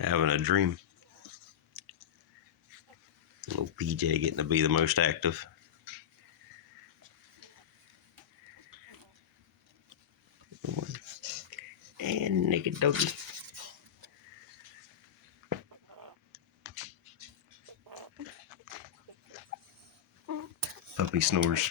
having a dream. Little PJ getting to be the most active. And naked doggy. Puppy snores.